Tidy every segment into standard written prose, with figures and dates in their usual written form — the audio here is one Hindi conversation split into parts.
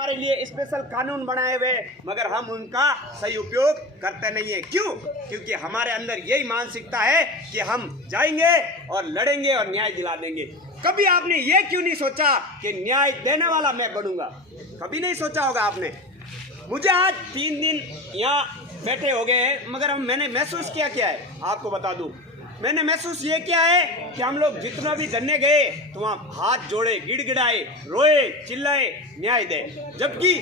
हमारे लिए स्पेशल कानून बनाए हुए, मगर हम उनका सही उपयोग करते नहीं है। क्यों? क्योंकि हमारे अंदर यही मानसिकता है कि हम जाएंगे और लड़ेंगे और न्याय दिला देंगे। कभी आपने ये क्यों नहीं सोचा कि न्याय देने वाला मैं बनूंगा? कभी नहीं सोचा होगा आपने। मुझे आज 3 दिन यहाँ बैठे हो गए हैं, मगर मैंने महसूस क्या है आपको बता दूं। मैंने महसूस ये किया है कि हम लोग जितना भी धरने गए तो वहाँ हाथ जोड़े, गिड़गिड़ाए, रोए, चिल्लाए, न्याय दे। जबकि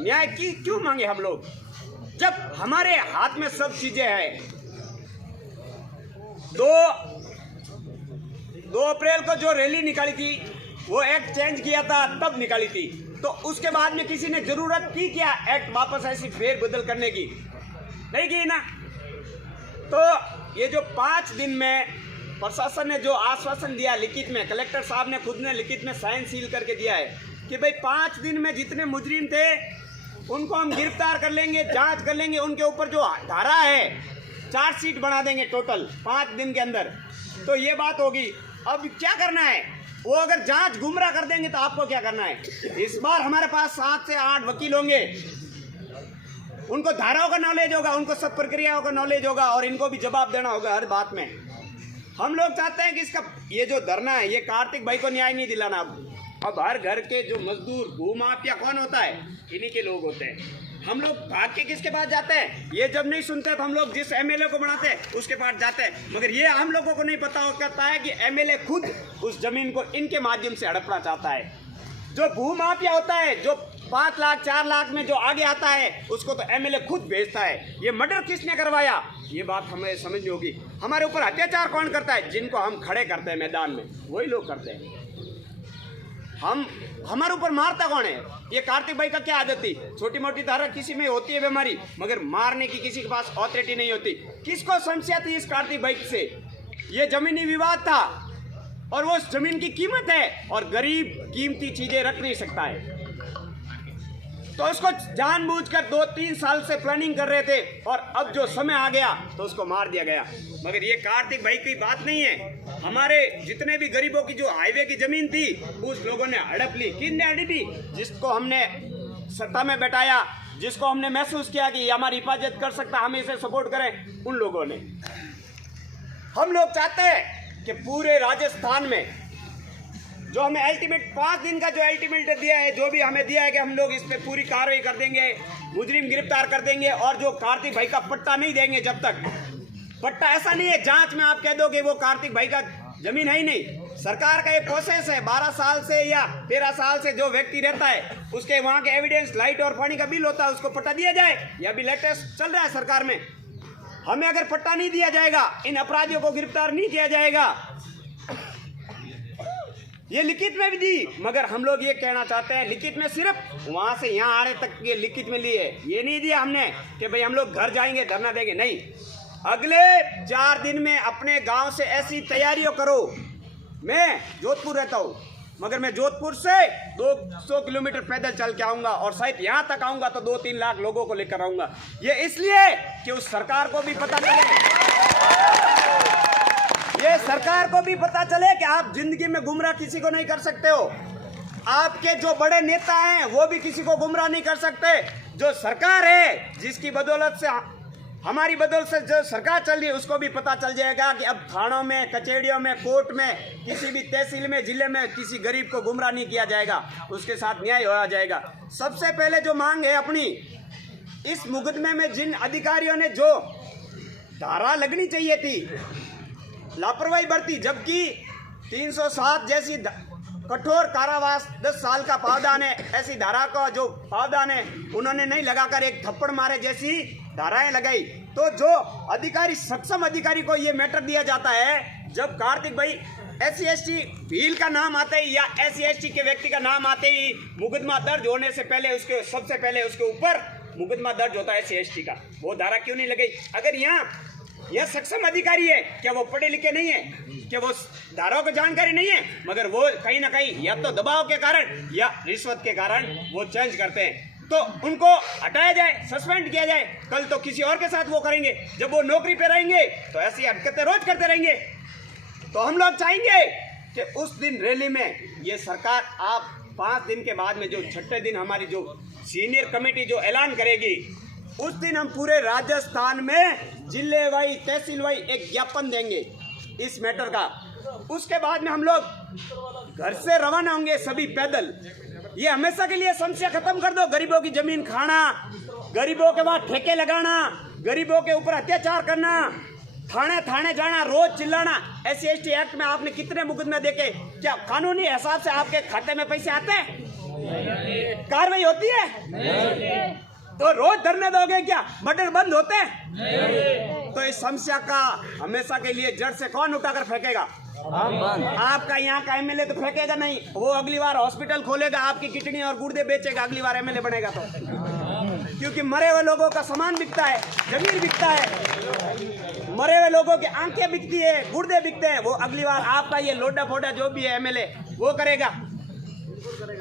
न्याय की क्यों मांगे हम लोग, जब हमारे हाथ में सब चीजें हैं। 2 अप्रैल को जो रैली निकाली थी वो एक्ट चेंज किया था, तब निकाली थी। तो उसके बाद में किसी ने जरूरत की क्या एक्ट वापस ऐसी फेर बदल करने की? नहीं की ना। तो ये जो 5 दिन में प्रशासन ने जो आश्वासन दिया लिखित में, कलेक्टर साहब ने खुद ने लिखित में साइन सील करके दिया है कि भाई 5 दिन में जितने मुजरिम थे उनको हम गिरफ्तार कर लेंगे, जांच कर लेंगे, उनके ऊपर जो धारा है चार्जशीट बना देंगे टोटल 5 दिन के अंदर। तो ये बात होगी। अब क्या करना है? वो अगर जांच गुमराह कर देंगे तो आपको क्या करना है? इस बार हमारे पास 7 से 8 वकील होंगे, उनको धाराओं का नॉलेज होगा, उनको सब प्रक्रियाओं का नॉलेज होगा और इनको भी जवाब देना होगा हर बात में। हम लोग चाहते हैं कि इसका ये जो धरना है ये कार्तिक भाई को न्याय नहीं दिलाना। अब हर घर के जो मजदूर, भूमाफिया कौन होता है? इन्हीं के लोग होते हैं। हम लोग भाग के किसके पास जाते हैं? ये जब नहीं सुनते तो हम लोग जिस एमएलए को बनाते हैं उसके पास जाते हैं। मगर ये हम लोगों को नहीं पता होता है कि एमएलए खुद उस जमीन को इनके माध्यम से हड़पना चाहता है। जो भूमाफिया होता है, जो 5 लाख 4 लाख में जो आगे आता है, उसको तो एमएलए खुद भेजता है। ये मर्डर किसने करवाया? ये बात हमें समझनी होगी। हमारे ऊपर अत्याचार कौन करता है? जिनको हम खड़े करते हैं मैदान में, वही लोग करते हैं। हमारे ऊपर मारता कौन है? ये कार्तिक भाई का क्या आदत थी? छोटी मोटी धारा किसी में होती है बीमारी, मगर मारने की किसी के पास ऑथोरिटी नहीं होती। किसको संशय थी इस कार्तिक भाई से? ये जमीनी विवाद था और वो जमीन की कीमत है और गरीब कीमती चीजें रख नहीं सकता है। तो उसको जानबूझकर 2-3 साल से प्लानिंग कर रहे थे और अब जो समय आ गया तो उसको मार दिया गया। मगर ये कार्तिक भाई की बात नहीं है। हमारे जितने भी गरीबों की जो हाईवे की जमीन थी उस लोगों ने हड़प ली। किसने हड़पी? जिसको हमने सत्ता में बैठाया, जिसको हमने महसूस किया कि हमारी हिफाजत कर सकता, हम इसे सपोर्ट करें, उन लोगों ने। हम लोग चाहते हैं कि पूरे राजस्थान में जो हमें अल्टीमेट 5 दिन का जो अल्टीमेट दिया है, जो भी हमें दिया है कि हम लोग इस पे पूरी कार्रवाई कर देंगे, मुजरिम गिरफ्तार कर देंगे और जो कार्तिक भाई का पट्टा नहीं देंगे जब तक। पट्टा ऐसा नहीं है जांच में आप कह दो कि वो कार्तिक भाई का जमीन है ही नहीं। सरकार का ये प्रोसेस है, 12 साल से या 13 साल से जो व्यक्ति रहता है उसके वहाँ के एविडेंस, लाइट और पानी का बिल होता है, उसको पट्टा दिया जाए। यह भी लेटेस्ट चल रहा है सरकार में। हमें अगर पट्टा नहीं दिया जाएगा, इन अपराधियों को गिरफ्तार नहीं किया जाएगा। ये लिखित में भी दी, मगर हम लोग ये कहना चाहते हैं लिखित में सिर्फ वहां से यहाँ आने तक ये लिखित में लिए, ये नहीं दिया हमने कि भाई हम लोग घर जाएंगे धरना देंगे। नहीं, अगले 4 दिन में अपने गांव से ऐसी तैयारियां करो। मैं जोधपुर रहता हूँ, मगर मैं जोधपुर से 200 किलोमीटर पैदल चल के आऊंगा और शायद यहाँ तक आऊंगा तो 2-3 लाख लोगों को लेकर आऊंगा। ये इसलिए कि उस सरकार को भी पता चले, ये सरकार को भी पता चले कि आप जिंदगी में गुमराह किसी को नहीं कर सकते हो। आपके जो बड़े नेता हैं वो भी किसी को गुमराह नहीं कर सकते। जो सरकार है, जिसकी बदौलत से हमारी बदौलत से जो सरकार चल रही है, उसको भी पता चल जाएगा कि अब थानों में, कचहरियों में, कोर्ट में, किसी भी तहसील में, जिले में किसी गरीब को गुमराह नहीं किया जाएगा, उसके साथ न्याय हो जाएगा। सबसे पहले जो मांग है अपनी, इस मुकदमे में जिन अधिकारियों ने जो धारा लगनी चाहिए थी लापरवाही बरती, जबकि 307 जैसी कठोर कारावास 10 साल का प्रावधान है, ऐसी धारा का जो प्रावधान है उन्होंने नहीं लगाकर एक थप्पड़ मारे जैसी धाराएं लगाई। तो जो अधिकारी, सक्षम अधिकारी को ये मैटर दिया जाता है, जब कार्तिक भाई SC/ST भील का नाम आते ही या SC/ST के व्यक्ति का नाम आते ही मुकदमा दर्ज होने से पहले उसके सबसे पहले उसके ऊपर मुकदमा दर्ज होता है SC/ST का। वो धारा क्यों नहीं लगाई? अगर यहाँ यह सक्षम अधिकारी है, क्या वो पढ़े लिखे नहीं है? क्या वो धाराओं को जानकारी नहीं है? मगर वो कहीं ना कहीं या तो दबाव के कारण या रिश्वत के कारण वो चेंज करते हैं। तो उनको हटाया जाए, सस्पेंड किया जाए। कल तो किसी और के साथ वो करेंगे, जब वो नौकरी पे रहेंगे तो ऐसी हरकतें रोज करते रहेंगे। तो हम लोग चाहेंगे कि उस दिन रैली में ये सरकार आप 5 दिन के बाद में जो छठे दिन हमारी जो सीनियर कमेटी जो ऐलान करेगी, उस दिन हम पूरे राजस्थान में जिले वाई तहसील वाई एक ज्ञापन देंगे इस मैटर का। उसके बाद में हम लोग घर से रवाना होंगे सभी पैदल। ये हमेशा के लिए समस्या खत्म कर दो। गरीबों की जमीन खाना, गरीबों के बाद ठेके लगाना, गरीबों के ऊपर अत्याचार करना, थाने थाने जाना, रोज चिल्लाना। SC/ST एक्ट में आपने कितने मुकदमे देखे? क्या कानूनी हिसाब से आपके खाते में पैसे आते हैं? कार्रवाई होती है? तो रोज धरने दोगे क्या? मर्डर बंद होते हैं? तो इस समस्या का हमेशा के लिए जड़ से कौन उठाकर फेंकेगा? आपका यहाँ का MLA तो फेंकेगा नहीं। वो अगली बार हॉस्पिटल खोलेगा, आपकी किडनी और गुर्दे बेचेगा अगली बार MLA बनेगा तो। क्योंकि मरे हुए लोगों का सामान बिकता है, जमीन बिकता है, मरे हुए लोगों की आंखें बिकती है, गुर्दे बिकते हैं। वो अगली बार आपका ये लोडा फोडा जो भी है MLA वो करेगा।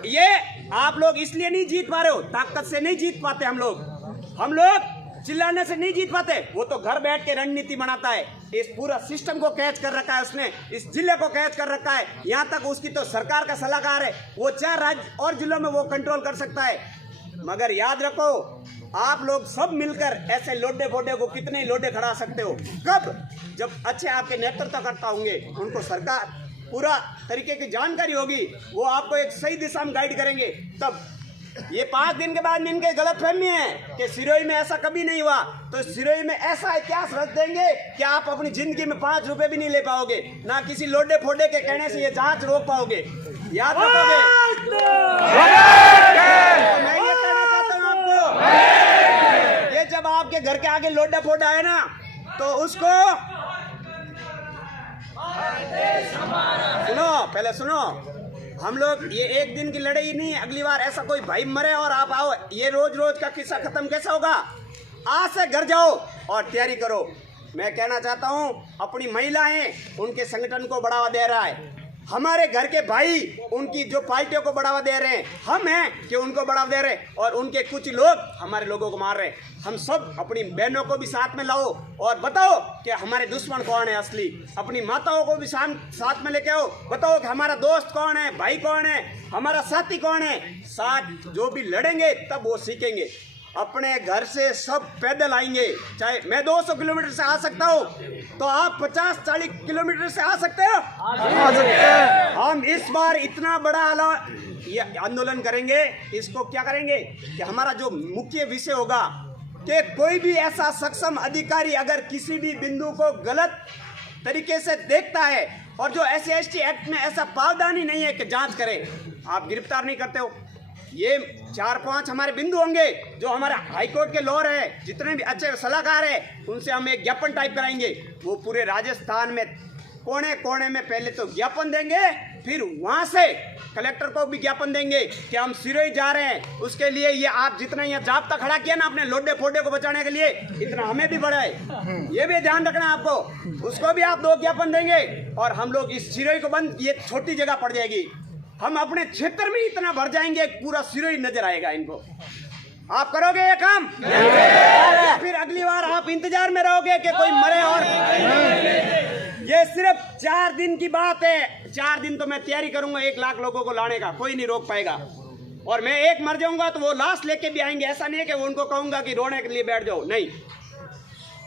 ये आप लोग इसलिए नहीं जीत पा रहे हो, ताकत से नहीं जीत पाते हम लोग चिल्लाने से नहीं जीत पाते। वो तो घर बैठ के रणनीति बनाता है। इस पूरा सिस्टम को कैच कर रखा है उसने, इस जिले को कैच कर रखा है। यहाँ तक उसकी तो सरकार का सलाहकार है, वो 4 राज्य और जिलों में वो कंट्रोल कर सकता है। मगर याद रखो, आप लोग सब मिलकर ऐसे लोडे फोडे को कितने लोडे खड़ा सकते हो? कब? जब अच्छे आपके नेतृत्वकर्ता होंगे, उनको सरकार पूरा तरीके की जानकारी होगी, वो आपको एक सही दिशा में गाइड करेंगे। तब ये 5 दिन के बाद में इनके गलतफहमी है कि सिरोही में ऐसा कभी नहीं हुआ, तो सिरोही में ऐसा इतिहास रच देंगे कि आप अपनी जिंदगी में 5 रुपए भी नहीं ले पाओगे, ना किसी लोडे फोडे के कहने से ये जांच रोक पाओगे। याद रखोगे? तो मैं ये कहना चाहता हूँ आपको, ये जब आपके घर के आगे लोडा फोडा है ना, तो उसको सुनो, पहले सुनो। हम लोग ये एक दिन की लड़ाई नहीं है। अगली बार ऐसा कोई भाई मरे और आप आओ, ये रोज रोज का किस्सा खत्म कैसा होगा? आज से घर जाओ और तैयारी करो। मैं कहना चाहता हूँ, अपनी महिलाएं उनके संगठन को बढ़ावा दे रहा है, हमारे घर के भाई उनकी जो पार्टियों को बढ़ावा दे रहे हैं, हम हैं कि उनको बढ़ावा दे रहे हैं, और उनके कुछ लोग हमारे लोगों को मार रहे हैं। हम सब अपनी बहनों को भी साथ में लाओ और बताओ कि हमारे दुश्मन कौन है असली। अपनी माताओं को भी साथ में लेके आओ, बताओ कि हमारा दोस्त कौन है, भाई कौन है, हमारा साथी कौन है। साथ जो भी लड़ेंगे तब वो सीखेंगे। अपने घर से सब पैदल आएंगे। चाहे मैं 200 किलोमीटर से आ सकता हूँ, तो आप 50-40 किलोमीटर से आ सकते हो? आ सकते हैं। हम इस बार इतना बड़ा ये आंदोलन करेंगे। इसको क्या करेंगे कि हमारा जो मुख्य विषय होगा कि कोई भी ऐसा सक्षम अधिकारी अगर किसी भी बिंदु को गलत तरीके से देखता है, और जो SC/ST एक्ट में ऐसा प्रावधान ही नहीं है कि जांच करें, आप गिरफ्तार नहीं करते हो। ये 4-5 हमारे बिंदु होंगे जो हमारे हाईकोर्ट के लॉयर है, जितने भी अच्छे सलाहकार हैं, उनसे हम एक ज्ञापन टाइप कराएंगे। वो पूरे राजस्थान में कोने कोने में पहले तो ज्ञापन देंगे, फिर वहाँ से कलेक्टर को भी ज्ञापन देंगे कि हम सिरोही जा रहे हैं। उसके लिए ये आप जितना यहाँ जाब्ता खड़ा किया ना अपने लोडे फोडे को बचाने के लिए, इतना हमें भी बढ़ाए, ये भी ध्यान रखना आपको। उसको भी आप 2 ज्ञापन देंगे और हम लोग इस सिरोही को बंद, ये छोटी जगह पड़ जाएगी, हम अपने क्षेत्र में इतना भर जाएंगे, पूरा सिरोही नजर आएगा इनको। आप करोगे ये काम? फिर अगली बार आप इंतजार में रहोगे कि कोई मरे। और ये सिर्फ 4 दिन की बात है। 4 दिन तो मैं तैयारी करूंगा 1 लाख लोगों को लाने का, कोई नहीं रोक पाएगा। और मैं एक मर जाऊंगा तो वो लाश लेके भी आएंगे। ऐसा नहीं है कि उनको कहूंगा कि रोने के लिए बैठ जाओ, नहीं,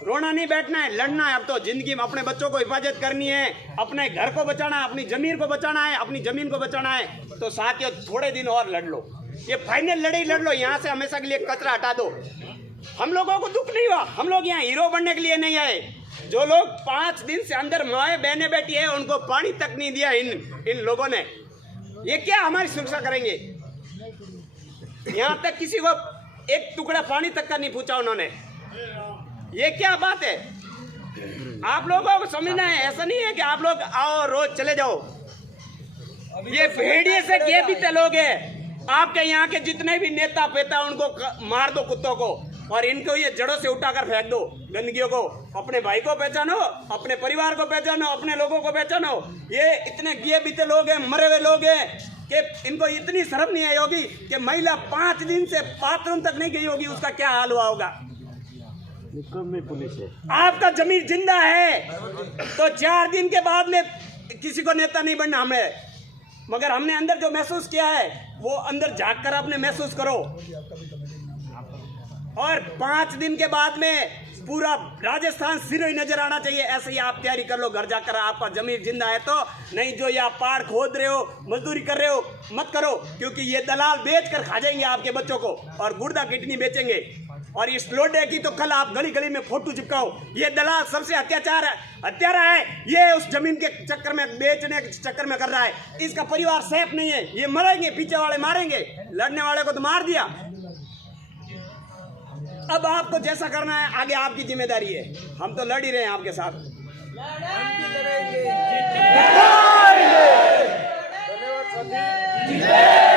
रोना नहीं, बैठना है, लड़ना है। अब तो जिंदगी में अपने बच्चों को हिफाजत करनी है, अपने घर को बचाना है, अपनी जमीन को बचाना है, अपनी जमीन को बचाना है। तो साथियों थोड़े दिन और लड़ लो, ये फाइनल लड़ाई लड़ लो, यहाँ से हमेशा के लिए कचरा हटा दो। हम लोगों को दुख नहीं हुआ, हम लोग यहाँ हीरो बनने के लिए नहीं आए। जो लोग 5 दिन से अंदर माए बहने बैठी है, उनको पानी तक नहीं दिया इन लोगों ने, ये क्या हमारी सुरक्षा करेंगे? यहाँ तक किसी को एक टुकड़ा पानी तक का नहीं पूछा उन्होंने। ये क्या बात है? आप लोगों को समझना है। ऐसा नहीं है कि आप लोग आओ रोज चले जाओ। ये भेड़िए से ये भी लोग हैं। आपके यहाँ के जितने भी नेता पेता उनको मार दो कुत्तों को, और इनको ये जड़ों से उठाकर फेंक दो गंदगियों को। अपने भाई को पहचानो, अपने परिवार को पहचानो, अपने लोगों को पहचानो। ये इतने गिए बीते लोग हैं, मरे हुए लोग हैं कि इनको इतनी शर्म नहीं आई होगी कि महिला 5 दिन से बाथरूम तक नहीं गई होगी, उसका क्या हाल हुआ होगा। में पुलिस है, आपका जमीन जिंदा है तो 4 दिन के बाद में किसी को नेता नहीं बनना हमें। मगर हमने अंदर जो महसूस किया है वो अंदर झांक कर आपने महसूस करो। और 5 दिन के बाद में पूरा राजस्थान सिरोही नजर आना चाहिए। ऐसे ही आप तैयारी कर लो घर जाकर। आपका जमीन जिंदा है तो, नहीं जो ये आप पहाड़ खोद रहे हो, मजदूरी कर रहे हो, मत करो, क्योंकि ये दलाल बेच कर खा जाएंगे आपके बच्चों को और गुर्दा किडनी बेचेंगे। और इस लोडे की तो कल आप गली गली में फोटो चिपकाओ। ये दलाल सबसे हत्यारा है। ये उस जमीन के चक्कर में, बेचने के चक्कर में कर रहा है। इसका परिवार सेफ नहीं है, ये मरेंगे, पीछे वाले मारेंगे, लड़ने वाले को तो मार दिया। अब आपको जैसा करना है आगे आपकी जिम्मेदारी है। हम तो लड़ ही रहे हैं आपके साथ। धन्यवाद साथी।